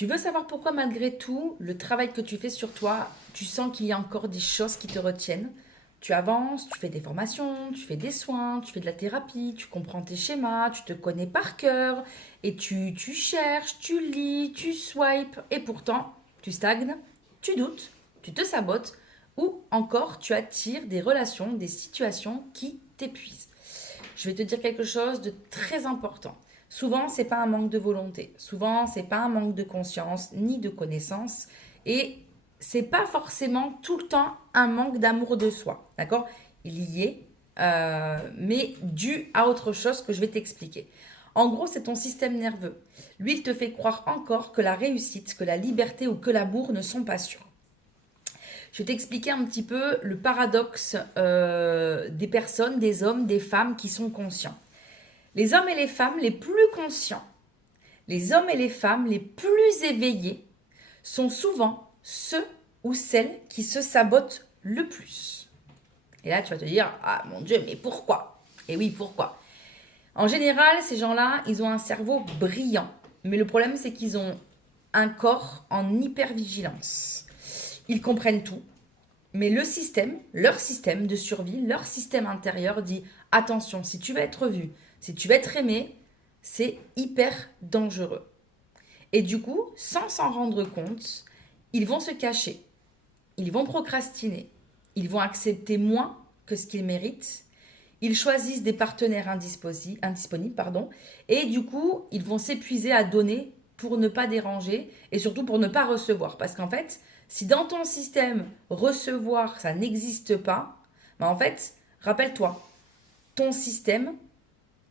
Tu veux savoir pourquoi malgré tout, le travail que tu fais sur toi, tu sens qu'il y a encore des choses qui te retiennent. Tu avances, tu fais des formations, tu fais des soins, tu fais de la thérapie, tu comprends tes schémas, tu te connais par cœur et tu cherches, tu lis, tu swipes et pourtant tu stagnes, tu doutes, tu te sabotes ou encore tu attires des relations, des situations qui t'épuisent. Je vais te dire quelque chose de très important. Souvent, c'est pas un manque de volonté. Souvent, c'est pas un manque de conscience ni de connaissance. Et c'est pas forcément tout le temps un manque d'amour de soi. D'accord? Il y est, mais dû à autre chose que je vais t'expliquer. En gros, c'est ton système nerveux. Lui, il te fait croire encore que la réussite, que la liberté ou que l'amour ne sont pas sûrs. Je vais t'expliquer un petit peu le paradoxe des personnes, des hommes, des femmes qui sont conscients. Les hommes et les femmes les plus conscients, les hommes et les femmes les plus éveillés sont souvent ceux ou celles qui se sabotent le plus. Et là, tu vas te dire, ah mon Dieu, mais pourquoi? Et oui, pourquoi? En général, ces gens-là, ils ont un cerveau brillant. Mais le problème, c'est qu'ils ont un corps en hypervigilance. Ils comprennent tout. Mais le système, leur système de survie, leur système intérieur dit attention, si tu veux être vu, si tu veux être aimé, c'est hyper dangereux. Et du coup, sans s'en rendre compte, ils vont se cacher, ils vont procrastiner, ils vont accepter moins que ce qu'ils méritent, ils choisissent des partenaires indisponibles, et du coup, ils vont s'épuiser à donner pour ne pas déranger et surtout pour ne pas recevoir. Parce qu'en fait, si dans ton système, recevoir, ça n'existe pas, ben en fait, rappelle-toi, ton système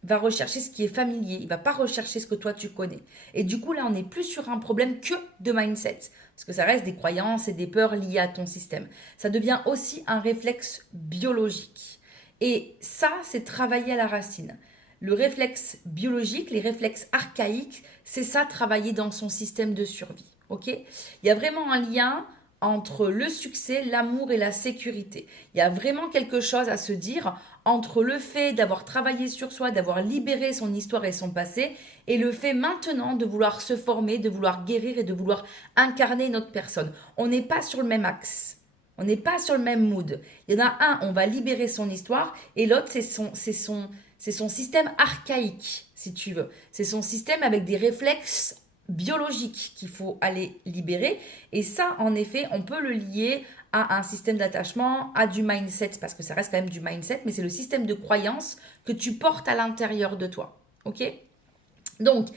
va rechercher ce qui est familier, il va pas rechercher ce que toi tu connais. Et du coup, là, on n'est plus sur un problème que de mindset, parce que ça reste des croyances et des peurs liées à ton système. Ça devient aussi un réflexe biologique. Et ça, c'est travailler à la racine. Le réflexe biologique, les réflexes archaïques, c'est ça, travailler dans son système de survie. Ok? Il y a vraiment un lien entre le succès, l'amour et la sécurité. Il y a vraiment quelque chose à se dire entre le fait d'avoir travaillé sur soi, d'avoir libéré son histoire et son passé, et le fait maintenant de vouloir se former, de vouloir guérir et de vouloir incarner notre personne. On n'est pas sur le même axe. On n'est pas sur le même mood. Il y en a un, on va libérer son histoire, et l'autre, c'est son système archaïque, si tu veux. C'est son système avec des réflexes biologiques qu'il faut aller libérer. Et ça, en effet, on peut le lier à un système d'attachement, à du mindset, parce que ça reste quand même du mindset, mais c'est le système de croyance que tu portes à l'intérieur de toi. Ok? Donc,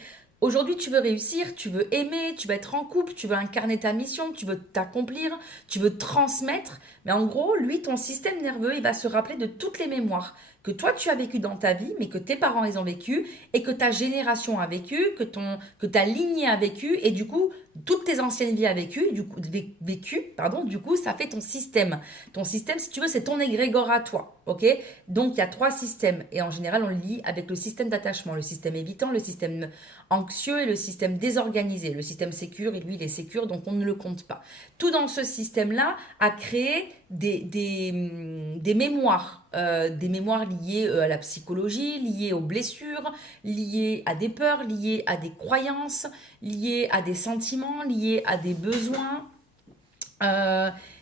aujourd'hui, tu veux réussir, tu veux aimer, tu veux être en couple, tu veux incarner ta mission, tu veux t'accomplir, tu veux transmettre. Mais en gros, lui, ton système nerveux, il va se rappeler de toutes les mémoires que toi, tu as vécues dans ta vie, mais que tes parents, ils ont vécu, et que ta génération a vécu, que ta lignée a vécu, et du coup, toutes tes anciennes vies a vécu, du coup, ça fait ton système. Ton système, si tu veux, c'est ton égrégore à toi, ok? Donc, il y a trois systèmes, et en général, on le lie avec le système d'attachement, le système évitant, le système anxieux et le système désorganisé. Le système sécure, et lui, il est sécure, donc on ne le compte pas. Tout dans ce système-là a créé des mémoires liées à la psychologie, liées aux blessures, liées à des peurs, liées à des croyances, liées à des sentiments, liées à des besoins,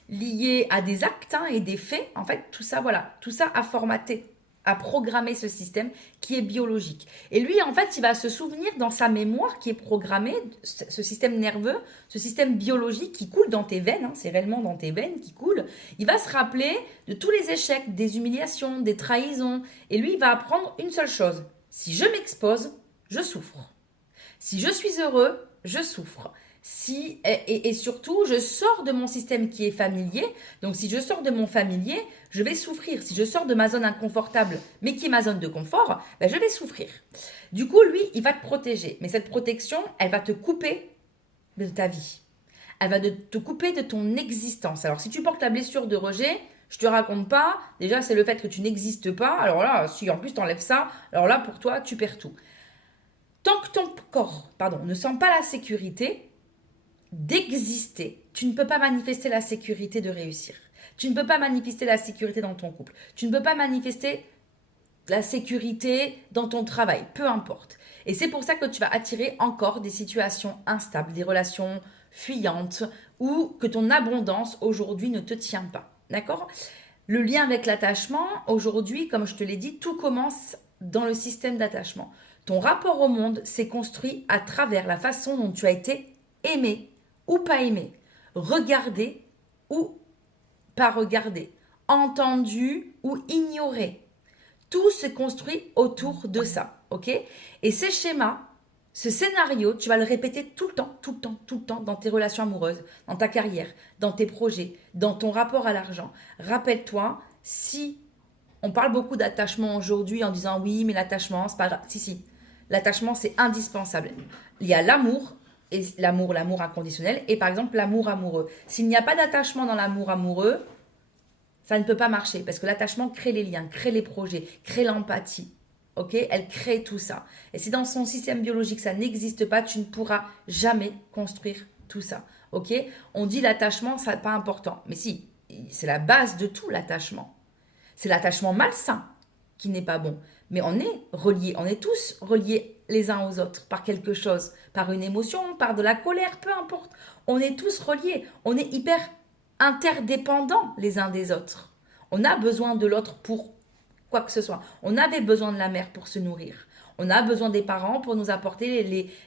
liées à des actes et des faits. En fait, tout ça, voilà, tout ça a formaté, a programmé ce système qui est biologique. Et lui, en fait, il va se souvenir dans sa mémoire qui est programmée, ce système nerveux, ce système biologique qui coule dans tes veines, c'est réellement dans tes veines qui coule, il va se rappeler de tous les échecs, des humiliations, des trahisons. Et lui, il va apprendre une seule chose. Si je m'expose, je souffre. Si je suis heureux, je souffre. Et surtout, je sors de mon système qui est familier. Donc, si je sors de mon familier, je vais souffrir. Si je sors de ma zone inconfortable, mais qui est ma zone de confort, ben, je vais souffrir. Du coup, lui, il va te protéger. Mais cette protection, elle va te couper de ta vie. Elle va te couper de ton existence. Alors, si tu portes la blessure de rejet, je te raconte pas. Déjà, c'est le fait que tu n'existes pas. Alors là, si en plus tu enlèves ça, alors là, pour toi, tu perds tout. Tant que ton corps, ne sent pas la sécurité d'exister, tu ne peux pas manifester la sécurité de réussir. Tu ne peux pas manifester la sécurité dans ton couple. Tu ne peux pas manifester la sécurité dans ton travail, peu importe. Et c'est pour ça que tu vas attirer encore des situations instables, des relations fuyantes ou que ton abondance aujourd'hui ne te tient pas. D'accord? Le lien avec l'attachement, aujourd'hui, comme je te l'ai dit, tout commence dans le système d'attachement. Ton rapport au monde s'est construit à travers la façon dont tu as été aimé ou pas aimé, regardé ou pas regardé, entendu ou ignoré. Tout se construit autour de ça, ok? Et ces schémas, ce scénario, tu vas le répéter tout le temps, tout le temps, tout le temps dans tes relations amoureuses, dans ta carrière, dans tes projets, dans ton rapport à l'argent. Rappelle-toi, si on parle beaucoup d'attachement aujourd'hui en disant oui, mais l'attachement, c'est pas grave. Si, si, l'attachement, c'est indispensable. Il y a l'amour, et l'amour inconditionnel, et par exemple l'amour amoureux. S'il n'y a pas d'attachement dans l'amour amoureux, ça ne peut pas marcher parce que l'attachement crée les liens, crée les projets, crée l'empathie. Ok? Elle crée tout ça. Et si dans son système biologique ça n'existe pas, tu ne pourras jamais construire tout ça. Ok? On dit l'attachement, ça n'est pas important. Mais si, c'est la base de tout l'attachement. C'est l'attachement malsain qui n'est pas bon. Mais on est reliés, on est tous reliés les uns aux autres par quelque chose, par une émotion, par de la colère, peu importe. On est tous reliés, on est hyper interdépendants les uns des autres. On a besoin de l'autre pour quoi que ce soit. On avait besoin de la mère pour se nourrir. On a besoin des parents pour nous apporter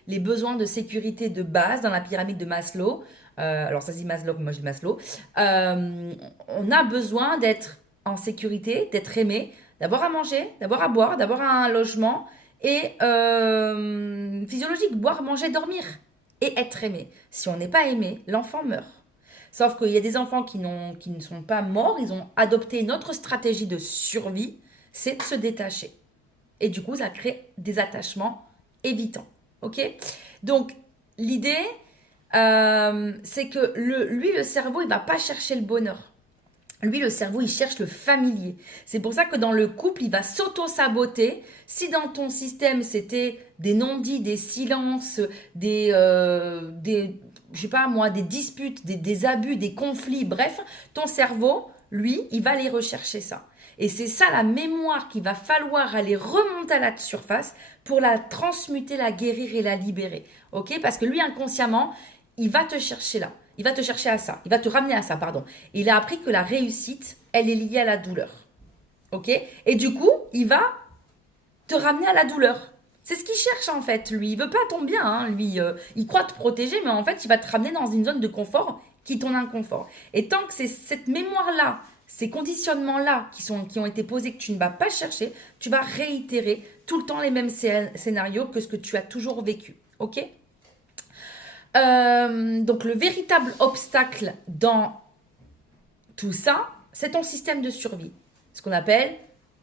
les besoins de sécurité de base dans la pyramide de Maslow. Alors ça se dit Maslow, moi je dis Maslow. On a besoin d'être en sécurité, d'être aimé, d'avoir à manger, d'avoir à boire, d'avoir un logement et physiologique, boire, manger, dormir et être aimé. Si on n'est pas aimé, l'enfant meurt. Sauf qu'il y a des enfants qui ne sont pas morts, ils ont adopté une autre stratégie de survie, c'est de se détacher. Et du coup, ça crée des attachements évitants. Ok? Donc, l'idée, c'est que lui, le cerveau, il ne va pas chercher le bonheur. Lui, le cerveau, il cherche le familier. C'est pour ça que dans le couple, il va s'auto-saboter. Si dans ton système, c'était des non-dits, des silences, je sais pas moi, des disputes, des abus, des conflits, bref, ton cerveau, lui, il va aller rechercher ça. Et c'est ça la mémoire qu'il va falloir aller remonter à la surface pour la transmuter, la guérir et la libérer. Ok? Parce que lui, inconsciemment, il va te chercher là. Il va te chercher à ça. Il va te ramener à ça, pardon. Il a appris que la réussite, elle est liée à la douleur. Ok? Et du coup, il va te ramener à la douleur. C'est ce qu'il cherche en fait, lui. Il veut pas ton bien, hein, lui. Il croit te protéger, mais en fait, il va te ramener dans une zone de confort qui est ton inconfort. Et tant que c'est cette mémoire-là, ces conditionnements-là qui ont été posés, que tu ne vas pas chercher, tu vas réitérer tout le temps les mêmes scénarios que ce que tu as toujours vécu. Ok? Donc le véritable obstacle dans tout ça, c'est ton système de survie. Ce qu'on appelle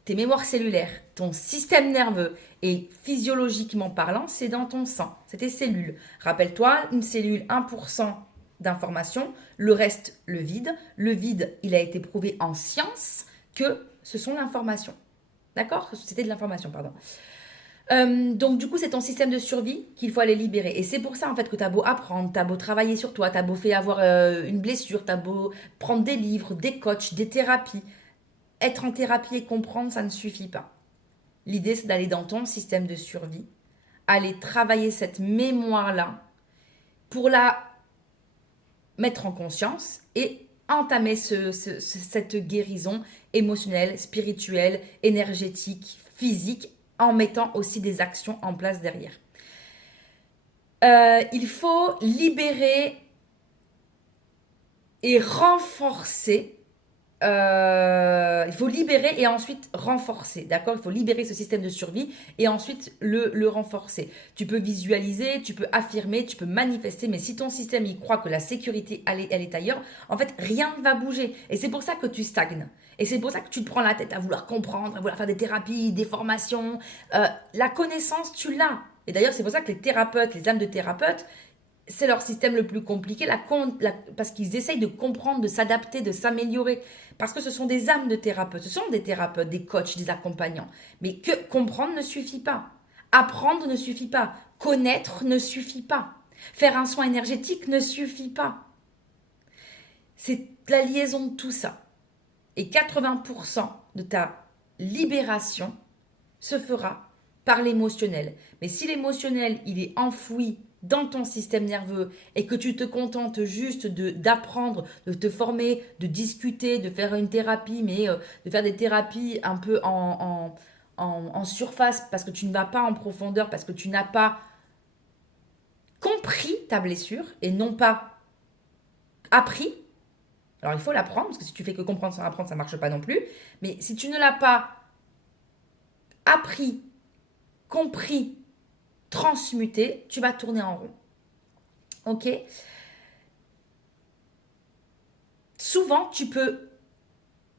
tes mémoires cellulaires, ton système nerveux. Et physiologiquement parlant, c'est dans ton sang, c'est tes cellules. Rappelle-toi, une cellule, 1% d'information, le reste, le vide. Le vide, il a été prouvé en science que ce sont l'information. D'accord? C'était de l'information, pardon. Donc du coup, c'est ton système de survie qu'il faut aller libérer. Et c'est pour ça en fait que tu as beau apprendre, tu as beau travailler sur toi, tu as beau faire avoir une blessure, tu as beau prendre des livres, des coachs, des thérapies. Être en thérapie et comprendre, ça ne suffit pas. L'idée, c'est d'aller dans ton système de survie, aller travailler cette mémoire-là pour la mettre en conscience et entamer cette guérison émotionnelle, spirituelle, énergétique, physique, en mettant aussi des actions en place derrière. Il faut libérer et renforcer. Il faut libérer et ensuite renforcer, d'accord? Il faut libérer ce système de survie et ensuite le renforcer. Tu peux visualiser, tu peux affirmer, tu peux manifester, mais si ton système il croit que la sécurité elle est ailleurs, en fait rien ne va bouger. Et c'est pour ça que tu stagnes. Et c'est pour ça que tu te prends la tête à vouloir comprendre, à vouloir faire des thérapies, des formations. La connaissance, tu l'as. Et d'ailleurs, c'est pour ça que les thérapeutes, les âmes de thérapeutes, c'est leur système le plus compliqué parce qu'ils essayent de comprendre, de s'adapter, de s'améliorer. Parce que ce sont des âmes de thérapeutes, ce sont des thérapeutes, des coachs, des accompagnants. Mais que comprendre ne suffit pas. Apprendre ne suffit pas. Connaître ne suffit pas. Faire un soin énergétique ne suffit pas. C'est la liaison de tout ça. Et 80% de ta libération se fera par l'émotionnel. Mais si l'émotionnel, il est enfoui dans ton système nerveux et que tu te contentes juste d'apprendre, de te former, de discuter, de faire une thérapie, mais de faire des thérapies un peu en surface parce que tu ne vas pas en profondeur, parce que tu n'as pas compris ta blessure et non pas appris. Alors il faut l'apprendre, parce que si tu fais que comprendre sans apprendre, ça ne marche pas non plus. Mais si tu ne l'as pas appris, compris, transmuté, tu vas tourner en rond. Ok? Souvent, tu peux,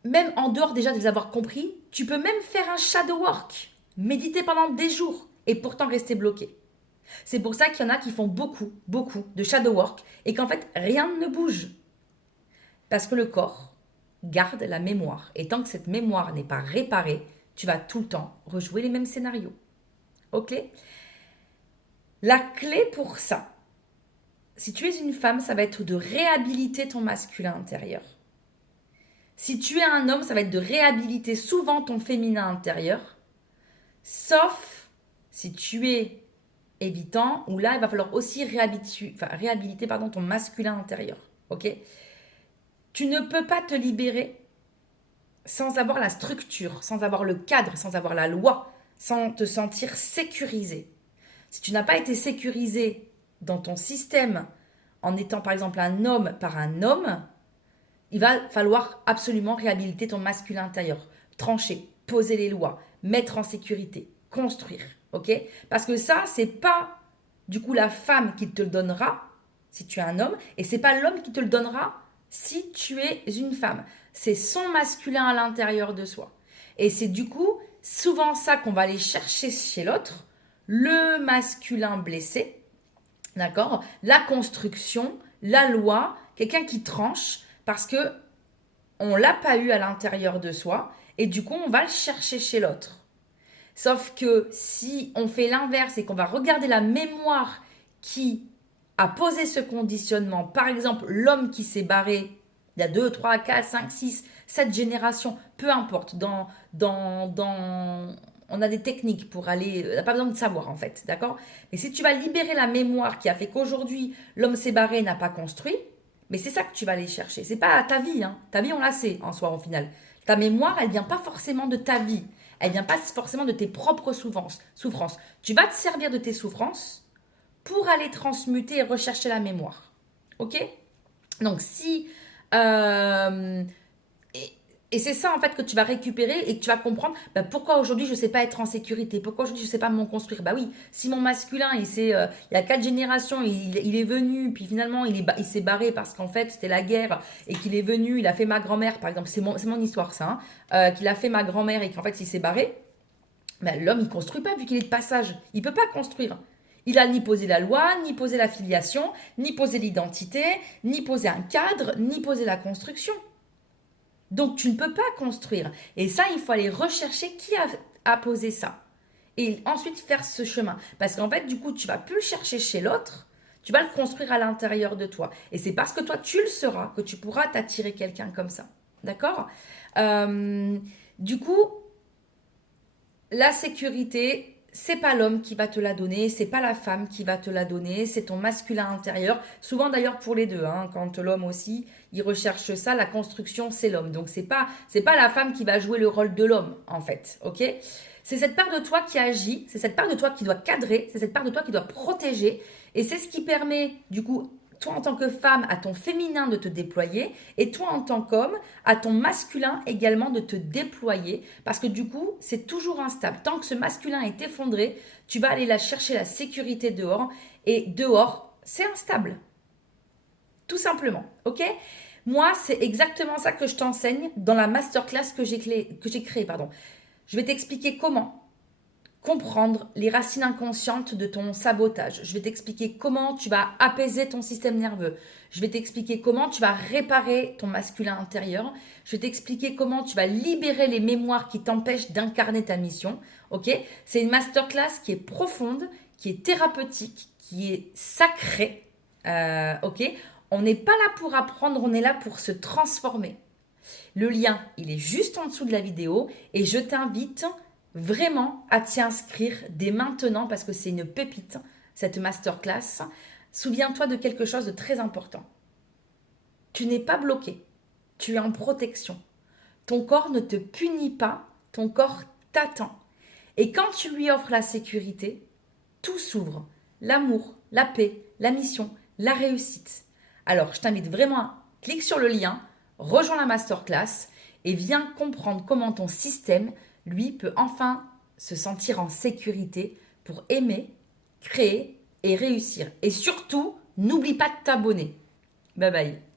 même en dehors déjà de les avoir compris, tu peux même faire un shadow work, méditer pendant des jours et pourtant rester bloqué. C'est pour ça qu'il y en a qui font beaucoup, beaucoup de shadow work et qu'en fait, rien ne bouge. Parce que le corps garde la mémoire. Et tant que cette mémoire n'est pas réparée, tu vas tout le temps rejouer les mêmes scénarios. Ok? La clé pour ça, si tu es une femme, ça va être de réhabiliter ton masculin intérieur. Si tu es un homme, ça va être de réhabiliter souvent ton féminin intérieur. Sauf si tu es évitant, où là, il va falloir aussi réhabiliter ton masculin intérieur. Ok? Tu ne peux pas te libérer sans avoir la structure, sans avoir le cadre, sans avoir la loi, sans te sentir sécurisé. Si tu n'as pas été sécurisé dans ton système en étant par exemple un homme par un homme, il va falloir absolument réhabiliter ton masculin intérieur, trancher, poser les lois, mettre en sécurité, construire, ok? Parce que ça, c'est pas du coup la femme qui te le donnera si tu es un homme, et c'est pas l'homme qui te le donnera si tu es une femme. C'est son masculin à l'intérieur de soi. Et c'est du coup souvent ça qu'on va aller chercher chez l'autre, le masculin blessé, d'accord? La construction, la loi, quelqu'un qui tranche parce que on l'a pas eu à l'intérieur de soi et du coup on va le chercher chez l'autre. Sauf que si on fait l'inverse et qu'on va regarder la mémoire qui a posé ce conditionnement, par exemple l'homme qui s'est barré il y a 2, 3, 4, 5, 6, 7 générations, peu importe, on a des techniques pour aller, on n'a pas besoin de savoir en fait, d'accord? Mais si tu vas libérer la mémoire qui a fait qu'aujourd'hui l'homme s'est barré, n'a pas construit, mais c'est ça que tu vas aller chercher. C'est pas ta vie, hein. Ta vie on la sait en soi au final. Ta mémoire, elle vient pas forcément de ta vie. Elle vient pas forcément de tes propres souffrances. Tu vas te servir de tes souffrances pour aller transmuter et rechercher la mémoire. Ok? Donc si et c'est ça en fait que tu vas récupérer et que tu vas comprendre pourquoi aujourd'hui je ne sais pas être en sécurité, pourquoi aujourd'hui je ne sais pas me construire. Bah oui, si mon masculin il y a 4 générations, il est venu, puis finalement il s'est barré parce qu'en fait c'était la guerre et qu'il est venu, il a fait ma grand-mère par exemple, c'est mon histoire ça, qu'il a fait ma grand-mère et qu'en fait il s'est barré, l'homme il ne construit pas vu qu'il est de passage, il ne peut pas construire. Il a ni posé la loi, ni posé la filiation, ni posé l'identité, ni posé un cadre, ni posé la construction. Donc, tu ne peux pas construire. Et ça, il faut aller rechercher qui a posé ça. Et ensuite, faire ce chemin. Parce qu'en fait, du coup, tu ne vas plus le chercher chez l'autre. Tu vas le construire à l'intérieur de toi. Et c'est parce que toi, tu le seras que tu pourras t'attirer quelqu'un comme ça. D'accord? Du coup, la sécurité, c'est pas l'homme qui va te la donner, c'est pas la femme qui va te la donner, c'est ton masculin intérieur. Souvent d'ailleurs pour les deux, quand l'homme aussi, il recherche ça, la construction c'est l'homme. Donc c'est pas la femme qui va jouer le rôle de l'homme en fait, ok? C'est cette part de toi qui agit, c'est cette part de toi qui doit cadrer, c'est cette part de toi qui doit protéger, et c'est ce qui permet du coup toi en tant que femme, à ton féminin de te déployer et toi en tant qu'homme, à ton masculin également de te déployer parce que du coup, c'est toujours instable. Tant que ce masculin est effondré, tu vas aller chercher la sécurité dehors et dehors, c'est instable. Tout simplement, ok? Moi, c'est exactement ça que je t'enseigne dans la masterclass que j'ai créée. Je vais t'expliquer comment comprendre les racines inconscientes de ton sabotage. Je vais t'expliquer comment tu vas apaiser ton système nerveux. Je vais t'expliquer comment tu vas réparer ton masculin intérieur. Je vais t'expliquer comment tu vas libérer les mémoires qui t'empêchent d'incarner ta mission. Ok? C'est une masterclass qui est profonde, qui est thérapeutique, qui est sacrée. Ok? On n'est pas là pour apprendre, on est là pour se transformer. Le lien, il est juste en dessous de la vidéo et je t'invite vraiment à t'y inscrire dès maintenant parce que c'est une pépite, cette masterclass. Souviens-toi de quelque chose de très important. Tu n'es pas bloqué, tu es en protection. Ton corps ne te punit pas, ton corps t'attend. Et quand tu lui offres la sécurité, tout s'ouvre. L'amour, la paix, la mission, la réussite. Alors, je t'invite vraiment à cliquer sur le lien, rejoins la masterclass et viens comprendre comment ton système, lui, peut enfin se sentir en sécurité pour aimer, créer et réussir. Et surtout, n'oublie pas de t'abonner. Bye bye.